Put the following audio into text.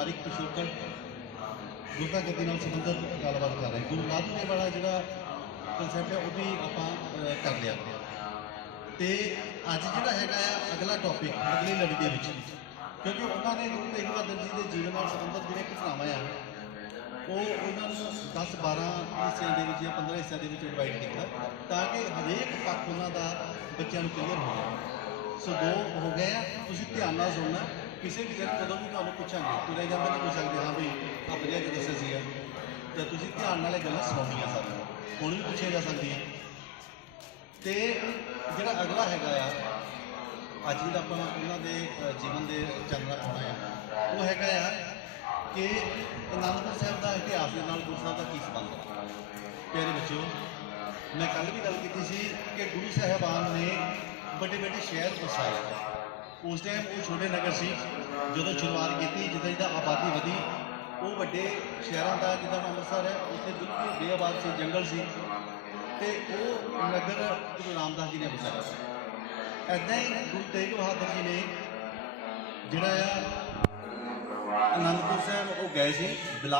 ਪਰਿਵਾਰਿਕ ਪਿਛੋਕੜ ਗੁਰਤਾ ਗੱਦੀ ਨਾਲ ਸੰਬੰਧਿਤ ਗੱਲਬਾਤ ਕਰ ਰਹੇ ਗੁਰੂ ਰਾਧੇ ਵਾਲਾ ਜਿਹੜਾ ਕਨਸੈਪਟ ਹੈ ਉਹ ਵੀ ਆਪਾਂ ਕਰ ਲਿਆ। ਤੇ ਅੱਜ ਜਿਹੜਾ ਹੈਗਾ ਆ, ਅਗਲਾ ਟੌਪਿਕ ਅਗਲੀ ਲੜੀ ਦੇ ਵਿੱਚ। ਕਿਉਂਕਿ ਉਹਨਾਂ ਨੇ ਗੁਰੂ ਤੇਗ ਬਹਾਦਰ ਜੀ ਦੇ ਜੀਵਨ ਨਾਲ ਸੰਬੰਧਿਤ ਜਿਹੜੀਆਂ ਘਟਨਾਵਾਂ ਆ, ਉਹ ਉਹਨਾਂ ਨੂੰ 10 12 ਹਿੱਸਿਆਂ ਦੇ ਵਿੱਚ ਜਾਂ 15 ਹਿੱਸਿਆਂ ਦੇ ਵਿੱਚ ਡਿਵਾਈਡ ਕੀਤਾ ਤਾਂ ਕਿ ਹਰੇਕ ਪੱਖ ਉਹਨਾਂ ਦਾ ਬੱਚਿਆਂ ਨੂੰ ਕਲੀਅਰ ਹੋ ਜਾਵੇ। ਸੋ ਦੋ ਹੋ ਗਏ ਆ, ਤੁਸੀਂ ਧਿਆਨ ਨਾਲ ਸੁਣਨਾ। ਕਿਸੇ ਵੀ ਦਿਨ ਕਦੋਂ ਵੀ ਤੁਹਾਨੂੰ ਪੁੱਛਾਂਗੇ ਤੁਰੇ ਜਾਂਦੇ ਨਹੀਂ ਪੁੱਛ ਸਕਦੇ ਹਾਂ ਵੀ ਆਪਣੇ ਵਧੀਆ ਕਿ ਦੱਸਿਆ ਸੀਗਾ। ਤੇ ਤੁਸੀਂ ਧਿਆਨ ਨਾਲ ਇਹ ਗੱਲਾਂ ਸੁਣਨੀਆਂ ਸਾਰੀਆਂ। ਹੁਣ ਵੀ ਪੁੱਛੀਆਂ ਜਾ ਸਕਦੀਆਂ। ਤੇ ਜਿਹੜਾ ਅਗਲਾ ਹੈਗਾ ਆ, ਅੱਜ ਜਿਹੜਾ ਆਪਾਂ ਉਹਨਾਂ ਦੇ ਜੀਵਨ ਦੇ ਚਾਨਣਾ ਪਾਉਣਾ ਆ, ਉਹ ਹੈਗਾ ਆ ਕਿ ਅਨੰਦਪੁਰ ਸਾਹਿਬ ਦਾ ਇਤਿਹਾਸ ਦੇ ਨਾਲ ਗੁਰੂ ਸਾਹਿਬ ਦਾ ਕੀ ਸੰਬੰਧ ਹੈ ਪਿਆਰੇ ਬੱਚਿਓ, ਮੈਂ ਕੱਲ ਵੀ ਗੱਲ ਕੀਤੀ ਸੀ ਕਿ ਗੁਰੂ ਸਾਹਿਬਾਨ ਨੇ ਵੱਡੇ ਵੱਡੇ ਸ਼ਹਿਰ ਵਸਾਏ ਉਸ ਟਾਈਮ ਉਹ ਛੋਟੇ ਨਗਰ ਸੀ, ਜਦੋਂ ਸ਼ੁਰੂਆਤ ਕੀਤੀ, ਜਿੱਦਾਂ ਜਿੱਦਾਂ ਆਬਾਦੀ ਵਧੀ, ਉਹ ਵੱਡੇ ਸ਼ਹਿਰਾਂ ਦਾ ਜਿੱਦਾਂ ਅੰਮ੍ਰਿਤਸਰ ਹੈ, ਉੱਥੇ ਬਿਲਕੁਲ ਬੇਆਬਾਦ ਸੀ, ਜੰਗਲ ਸੀ ਤੇ ਉਹ ਨਗਰ ਗੁਰੂ ਰਾਮਦਾਸ ਜੀ ਨੇ ਵਸਾਇਆ ਸੀ ਐਦਾਂ ਹੀ ਗੁਰੂ ਤੇਗ ਬਹਾਦਰ ਜੀ ਨੇ ਜਿਹੜਾ ਆ ਅਨੰਦਪੁਰ ਸਾਹਿਬ, ਉਹ ਗਏ ਸੀ, ਬਿਲਾ